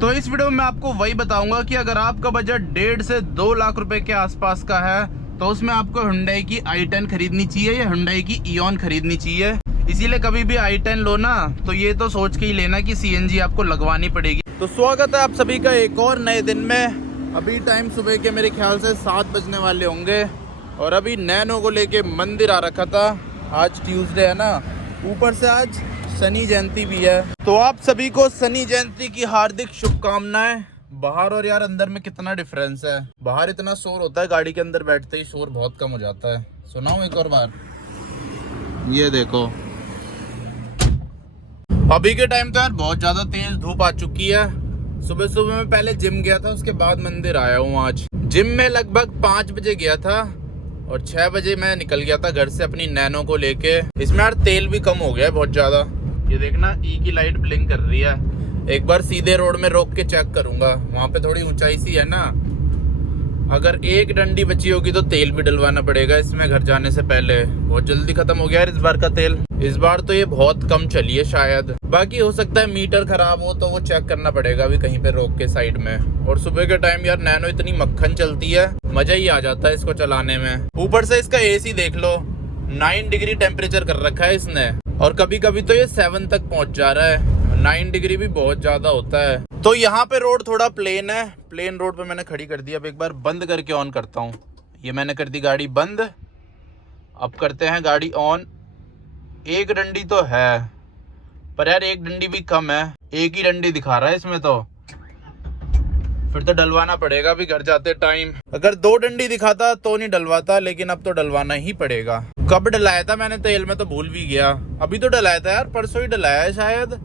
तो इस वीडियो में मैं आपको वही बताऊंगा कि अगर आपका बजट 1.5 से 2 लाख रुपए के आसपास का है तो उसमें आपको Hyundai की i10 खरीदनी चाहिए या Hyundai की Eon खरीदनी चाहिए। इसीलिए कभी भी i10 लो ना तो ये तो सोच के ही लेना कि CNG आपको लगवानी पड़ेगी। तो स्वागत है आप सभी का एक और नए दिन में। अभी टाइम सुबह के मेरे ख्याल से 7 बजने वाले होंगे और अभी नैनो को लेके मंदिर आ रखा था। आज ट्यूसडे है ना, ऊपर से आज शनि जयंती भी है, तो आप सभी को शनि जयंती की हार्दिक शुभकामनाएं। बाहर और यार अंदर में कितना डिफरेंस है। बाहर इतना शोर होता है, गाड़ी के अंदर बैठते ही शोर बहुत कम हो जाता है। सुनाऊं एक और बार, ये देखो अभी के टाइम तो यार बहुत ज्यादा तेज धूप आ चुकी है। सुबह सुबह में पहले जिम गया था, उसके बाद मंदिर आया हूँ। आज जिम में लगभग 5 बजे गया था और 6 बजे मैं निकल गया था घर से अपनी नैनो को लेके। इसमें यार तेल भी कम हो गया है बहुत ज्यादा। ये देखना ई की लाइट ब्लिंक कर रही है। एक बार सीधे रोड में रोक के चेक करूंगा, वहां पे थोड़ी ऊंचाई सी है ना। अगर एक डंडी बची होगी तो तेल भी डलवाना पड़ेगा इसमें घर जाने से पहले। बहुत जल्दी खत्म हो गया यार इस बार का तेल। इस बार तो ये बहुत कम चली है शायद। बाकी हो सकता है मीटर खराब हो तो वो चेक करना पड़ेगा अभी कहीं पे रोक के साइड में। और सुबह के टाइम यार नैनो इतनी मक्खन चलती है, मजा ही आ जाता है इसको चलाने में। ऊपर से इसका AC देख लो, 9 डिग्री टेम्परेचर कर रखा है इसने और कभी कभी तो ये 7 तक पहुंच जा रहा है। 9 डिग्री भी बहुत ज्यादा होता है। तो यहाँ पे रोड थोड़ा प्लेन है, प्लेन रोड पे मैंने खड़ी कर दी। अब एक बार बंद करके ऑन करता हूँ। ये मैंने कर दी गाड़ी बंद, अब करते हैं गाड़ी ऑन। एक डंडी तो है पर यार एक डंडी भी कम है, एक ही डंडी दिखा रहा है इसमें, तो फिर तो डलवाना पड़ेगा अभी घर जाते टाइम। अगर 2 डंडी दिखाता तो नहीं डलवाता, लेकिन अब तो डलवाना ही पड़ेगा। कब डलाया था मैंने तेल में तो भूल भी गया। अभी तो डलाया था यार, परसों ही डलाया है शायद।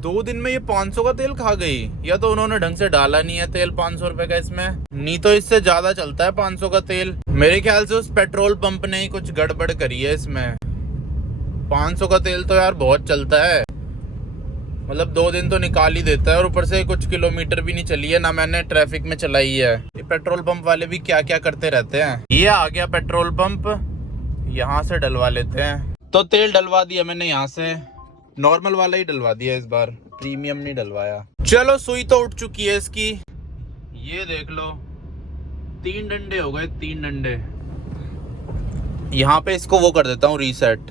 2 दिन में ये 500 का तेल खा गई, या तो उन्होंने ढंग से डाला नहीं है तेल 500 रुपए का इसमें, नहीं तो इससे ज्यादा चलता है 500 का तेल। मेरे ख्याल से उस पेट्रोल पंप ने ही कुछ गड़बड़ करी है इसमें। 500 का तेल तो यार बहुत चलता है, मतलब 2 दिन तो निकाल ही देता है। और ऊपर से कुछ किलोमीटर भी नहीं चली है ना मैंने ट्रैफिक में चलाई है। ये पेट्रोल पंप वाले भी क्या क्या करते रहते हैं। ये आ गया पेट्रोल पंप, यहाँ से डलवा लेते हैं। तो तेल डलवा दिया मैंने यहाँ से, नॉर्मल वाला ही डलवा दिया इस बार, प्रीमियम नहीं डलवाया। चलो सुई तो उठ चुकी है इसकी, ये देख लो 3 डंडे हो गए, 3 डंडे। यहाँ पे इसको वो कर देता हूँ रीसेट।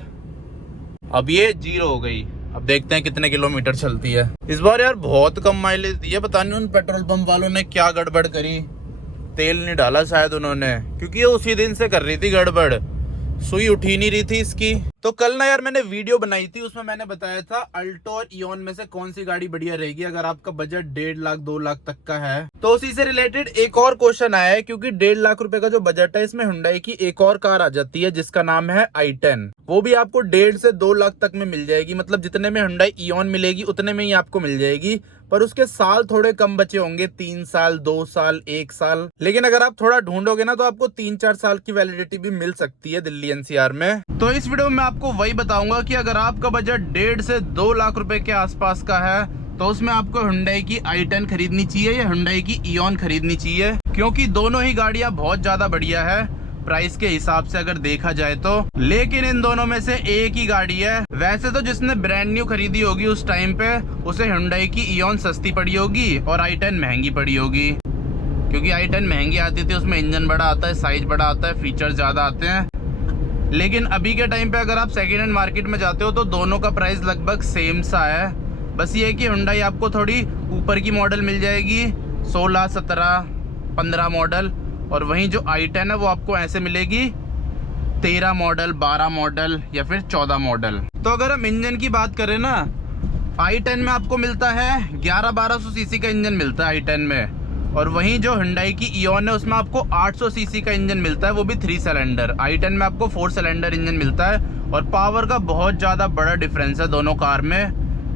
अब ये 0 हो गई। अब देखते हैं कितने किलोमीटर चलती है। इस बार यार बहुत कम माइलेज दी है। पता नहीं उन पेट्रोल पंप वालों ने क्या गड़बड़ करी, तेल नहीं डाला शायद उन्होंने, क्योंकि ये उसी दिन से कर रही थी गड़बड़, सुई उठी नहीं रही थी इसकी। तो कल ना यार मैंने वीडियो बनाई थी, उसमें मैंने बताया था अल्टो और इओन में से कौन सी गाड़ी बढ़िया रहेगी अगर आपका बजट 1.5 लाख 2 लाख तक का है। तो उसी से रिलेटेड एक और क्वेश्चन आया है, क्योंकि 1.5 लाख रुपए का जो बजट है इसमें Hyundai की एक और कार आ जाती है जिसका नाम है i10। वो भी आपको 1.5 से 2 लाख तक में मिल जाएगी, मतलब जितने में Hyundai Eon मिलेगी उतने में ही आपको मिल जाएगी। पर उसके साल थोड़े कम बचे होंगे, 3 साल 2 साल 1 साल। लेकिन अगर आप थोड़ा ढूंढोगे ना तो आपको 3-4 साल की वैलिडिटी भी मिल सकती है दिल्ली NCR में। तो इस वीडियो में आपको वही बताऊंगा कि अगर आपका बजट 1.5 से 2 लाख रुपए के आसपास का है तो उसमें आपको Hyundai की i10 खरीदनी चाहिए या Hyundai की Eon खरीदनी चाहिए, क्योंकि दोनों ही गाड़ियां बहुत ज्यादा बढ़िया है प्राइस के हिसाब से अगर देखा जाए तो। लेकिन इन दोनों में से एक ही गाड़ी है। वैसे तो जिसने ब्रांड न्यू खरीदी होगी उस टाइम पे उसे Hyundai की Eon सस्ती पड़ी होगी और i10 महंगी पड़ी होगी, क्योंकि i10 महंगी आती थी, उसमें इंजन बड़ा आता है, साइज बड़ा आता है, फीचर ज्यादा आते हैं। लेकिन अभी के टाइम पे अगर आप सेकेंड हैंड मार्केट में जाते हो तो दोनों का प्राइस लगभग सेम सा है। बस ये कि Hyundai आपको थोड़ी ऊपर की मॉडल मिल जाएगी, 16, 17, 15 मॉडल, और वहीं जो i10 है वो आपको ऐसे मिलेगी 13 मॉडल, 12 मॉडल या फिर 14 मॉडल। तो अगर हम इंजन की बात करें ना, i10 में आपको मिलता है 11-1200 सीसी का इंजन मिलता है i10 में, और वहीं जो Hyundai की Eon है उसमें आपको 800 सीसी का इंजन मिलता है, वो भी 3 सिलेंडर। i10 में आपको 4 सिलेंडर इंजन मिलता है और पावर का बहुत ज़्यादा बड़ा डिफरेंस है दोनों कार में।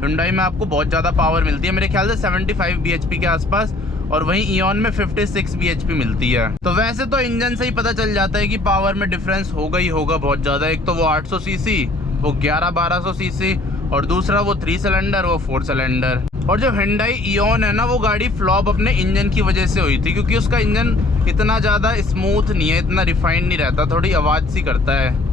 Hyundai में आपको बहुत ज़्यादा पावर मिलती है, मेरे ख्याल से 75 bhp के आसपास, और वहीं Eon में 56 bhp मिलती है। तो वैसे तो इंजन से ही पता चल जाता है कि पावर में डिफरेंस होगा ही होगा बहुत ज़्यादा। एक तो वो 800 सीसी, वो 11-1200 सीसी, और दूसरा वो 3 सिलेंडर, वो 4 सिलेंडर। और जो Hyundai Eon है ना, वो गाड़ी फ्लॉप अपने इंजन की वजह से हुई थी, क्योंकि उसका इंजन इतना ज़्यादा स्मूथ नहीं है, इतना रिफाइंड नहीं रहता, थोड़ी आवाज़ सी करता है।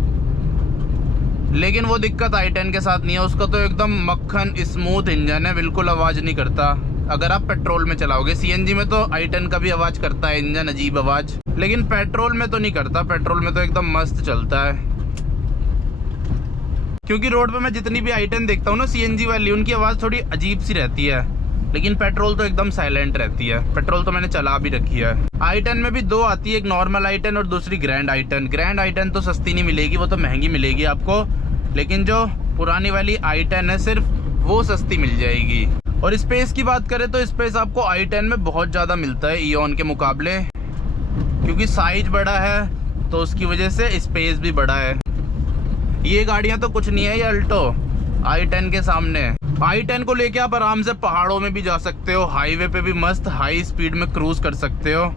लेकिन वो दिक्कत i10 के साथ नहीं है, उसका तो एकदम मक्खन स्मूथ इंजन है, बिल्कुल आवाज़ नहीं करता। अगर आप पेट्रोल में चलाओगे। सीएनजी में तो i10 का भी आवाज़ करता है इंजन, अजीब आवाज़, लेकिन पेट्रोल में तो नहीं करता। पेट्रोल में तो एकदम मस्त चलता है। क्योंकि रोड पे मैं जितनी भी i10 देखता हूँ ना सीएनजी वाली, उनकी आवाज़ थोड़ी अजीब सी रहती है, लेकिन पेट्रोल तो एकदम साइलेंट रहती है। पेट्रोल तो मैंने चला भी रखी है। i10 में भी दो आती है, एक नॉर्मल i10 और दूसरी ग्रैंड i10। ग्रैंड i10 तो सस्ती नहीं मिलेगी, वो तो महंगी मिलेगी आपको, लेकिन जो पुरानी वाली i10 है सिर्फ वो सस्ती मिल जाएगी। और स्पेस की बात करें तो स्पेस आपको i10 में बहुत ज़्यादा मिलता है इओन के मुकाबले, क्योंकि साइज बड़ा है तो उसकी वजह से स्पेस भी बड़ा है। ये गाड़ियाँ तो कुछ नहीं है, ये अल्टो i10 के सामने। i10 को लेके आप आराम से पहाड़ों में भी जा सकते हो, हाईवे पे भी मस्त हाई स्पीड में क्रूज कर सकते हो,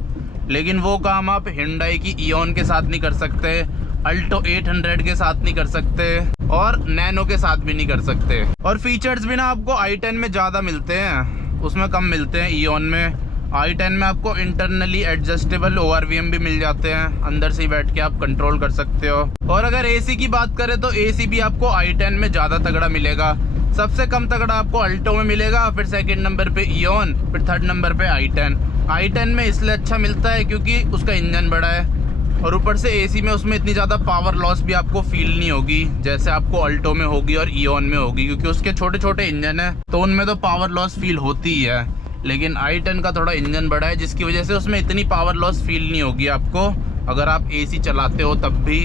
लेकिन वो काम आप हिंडाई की इओन के साथ नहीं कर सकते, अल्टो 800 के साथ नहीं कर सकते, और नैनो के साथ भी नहीं कर सकते। और फीचर्स भी ना आपको i10 में ज़्यादा मिलते हैं, उसमें कम मिलते हैं इओन में। i10 में आपको इंटरनली एडजस्टेबल ORVM भी मिल जाते हैं, अंदर से ही बैठ के आप कंट्रोल कर सकते हो। और अगर एसी की बात करें तो एसी भी आपको i10 में ज़्यादा तगड़ा मिलेगा। सबसे कम तगड़ा आपको अल्टो में मिलेगा, फिर सेकंड नंबर पे इओन, फिर थर्ड नंबर पे i10। i10 में इसलिए अच्छा मिलता है क्योंकि उसका इंजन बड़ा है, और ऊपर से एसी में उसमें इतनी ज़्यादा पावर लॉस भी आपको फील नहीं होगी जैसे आपको अल्टो में होगी और इओन में होगी, क्योंकि उसके छोटे छोटे इंजन है तो उनमें तो पावर लॉस फील होती ही है। लेकिन i10 का थोड़ा इंजन बड़ा है, जिसकी वजह से उसमें इतनी पावर लॉस फील नहीं होगी आपको अगर आप एसी चलाते हो तब भी।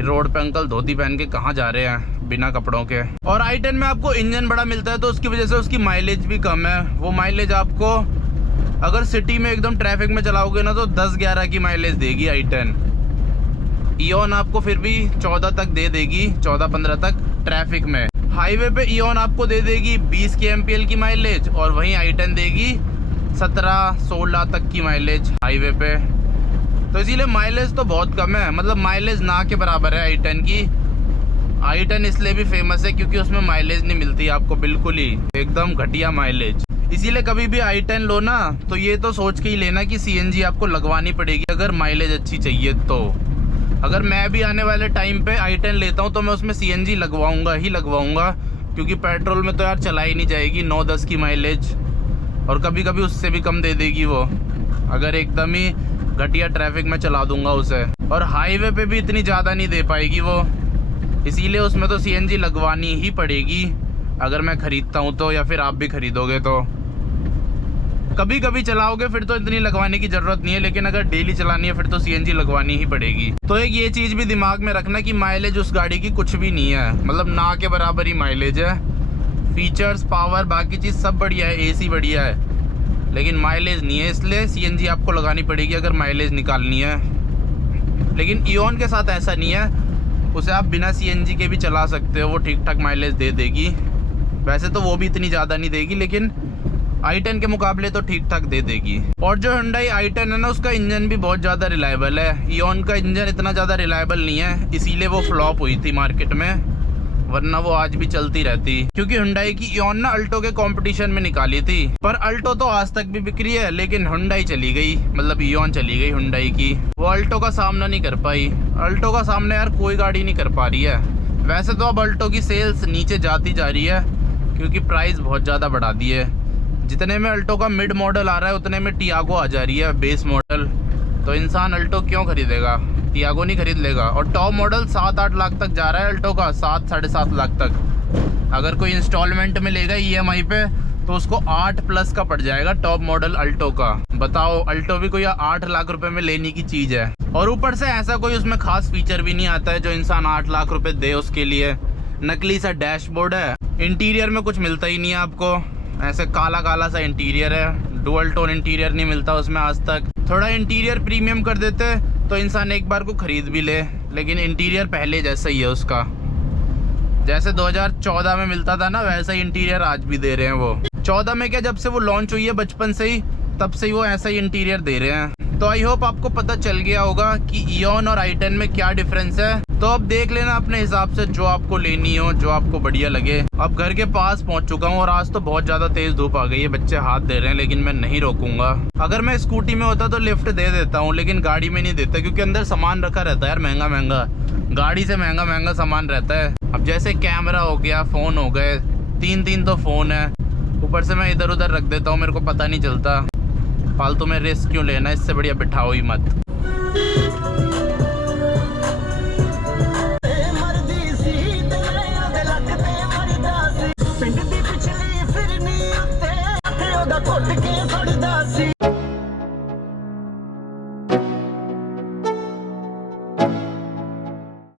रोड पे अंकल धोती पहन के कहाँ जा रहे हैं बिना कपड़ों के। और i10 में आपको इंजन बड़ा मिलता है तो उसकी वजह से उसकी माइलेज भी कम है। वो माइलेज आपको अगर सिटी में एकदम ट्रैफिक में चलाओगे ना तो 10-11 की माइलेज देगी i10। इओन आपको फिर भी 14 तक दे देगी, 14-15 तक ट्रैफिक में। हाईवे पे इओन आपको दे देगी 20 की MPL की माइलेज, और वहीं i10 देगी 17-16 तक की माइलेज हाईवे पे। तो इसीलिए माइलेज तो बहुत कम है, मतलब माइलेज ना के बराबर है i10 की। i10 इसलिए भी फेमस है क्योंकि उसमें माइलेज नहीं मिलती आपको, बिल्कुल ही एकदम घटिया माइलेज। इसीलिए कभी भी i10 लो ना तो ये तो सोच के ही लेना कि CNG आपको लगवानी पड़ेगी अगर माइलेज अच्छी चाहिए तो। अगर मैं भी आने वाले टाइम पे i10 लेता हूँ तो मैं उसमें CNG लगवाऊंगा ही लगवाऊंगा, क्योंकि पेट्रोल में तो यार चलाई नहीं जाएगी 9-10 की माइलेज, और कभी कभी उससे भी कम दे देगी वो, अगर एकदम ही घटिया ट्रैफिक में चला दूंगा उसे। और हाईवे पे भी इतनी ज़्यादा नहीं दे पाएगी वो, इसीलिए उसमें तो CNG लगवानी ही पड़ेगी अगर मैं ख़रीदता हूँ तो, या फिर आप भी ख़रीदोगे तो। कभी कभी चलाओगे फिर तो इतनी लगवाने की ज़रूरत नहीं है, लेकिन अगर डेली चलानी है फिर तो CNG लगवानी ही पड़ेगी। तो एक ये चीज़ भी दिमाग में रखना कि माइलेज उस गाड़ी की कुछ भी नहीं है, मतलब ना के बराबर ही माइलेज है। फीचर्स, पावर, बाकी चीज़ सब बढ़िया है, AC बढ़िया है, लेकिन माइलेज नहीं है, इसलिए CNG आपको लगानी पड़ेगी अगर माइलेज निकालनी है। लेकिन इओन के साथ ऐसा नहीं है, उसे आप बिना CNG के भी चला सकते हो, वो ठीक ठाक माइलेज दे देगी। वैसे तो वो भी इतनी ज़्यादा नहीं देगी, लेकिन i10 के मुकाबले तो ठीक ठाक दे देगी। और जो Hyundai i10 है ना, उसका इंजन भी बहुत ज़्यादा रिलायबल है। इओन का इंजन इतना ज़्यादा रिलायबल नहीं है, इसीलिए वो फ्लॉप हुई थी मार्केट में, वरना वो आज भी चलती रहती। क्योंकि Hyundai की इओन ना अल्टो के कंपटीशन में निकाली थी, पर अल्टो तो आज तक भी बिक्री है, लेकिन Hyundai चली गई, मतलब इओन चली गई Hyundai की। वो अल्टो का सामना नहीं कर पाई। अल्टो का सामना यार कोई गाड़ी नहीं कर पा रही है। वैसे तो अब अल्टो की सेल्स नीचे जाती जा रही है क्योंकि प्राइस बहुत ज़्यादा बढ़ा दी है। जितने में अल्टो का मिड मॉडल आ रहा है उतने में टियागो आ जा रही है बेस मॉडल, तो इंसान अल्टो क्यों खरीदेगा, टियागो नहीं खरीद लेगा। और टॉप मॉडल 7-8 लाख तक जा रहा है अल्टो का, 7-7.5 लाख तक। अगर कोई इंस्टॉलमेंट में लेगा EMI पे तो उसको 8+ का पड़ जाएगा टॉप मॉडल अल्टो का। बताओ, अल्टो भी कोई 8 लाख रुपए में लेने की चीज़ है, और ऊपर से ऐसा कोई उसमें खास फीचर भी नहीं आता है जो इंसान 8 लाख रुपए दे उसके लिए। नकली सा डैशबोर्ड है, इंटीरियर में कुछ मिलता ही नहीं है आपको, ऐसे काला काला सा इंटीरियर है, डुअल टोन इंटीरियर नहीं मिलता उसमें आज तक। थोड़ा इंटीरियर प्रीमियम कर देते तो इंसान एक बार को खरीद भी ले, लेकिन इंटीरियर पहले जैसा ही है उसका, जैसे 2014 में मिलता था ना वैसा ही इंटीरियर आज भी दे रहे हैं वो। 14 में क्या, जब से वो लॉन्च हुई है बचपन से ही, तब से ही वो ऐसा ही इंटीरियर दे रहे हैं। तो आई होप आपको पता चल गया होगा कि इओन और i10 में क्या डिफरेंस है। तो अब देख लेना अपने हिसाब से जो आपको लेनी हो, जो आपको बढ़िया लगे। अब घर के पास पहुंच चुका हूं और आज तो बहुत ज़्यादा तेज़ धूप आ गई है, बच्चे हाथ दे रहे हैं, लेकिन मैं नहीं रोकूंगा। अगर मैं स्कूटी में होता तो लिफ्ट दे देता हूँ, लेकिन गाड़ी में नहीं देता क्योंकि अंदर सामान रखा रहता है यार, महंगा महंगा, गाड़ी से महंगा महंगा सामान रहता है। अब जैसे कैमरा हो गया, फ़ोन हो गए, तीन तीन तो फ़ोन है, ऊपर से मैं इधर उधर रख देता हूँ, मेरे को पता नहीं चलता। फालतू में रिस्क क्यों लेना, इससे बढ़िया बिठाओ ही मत।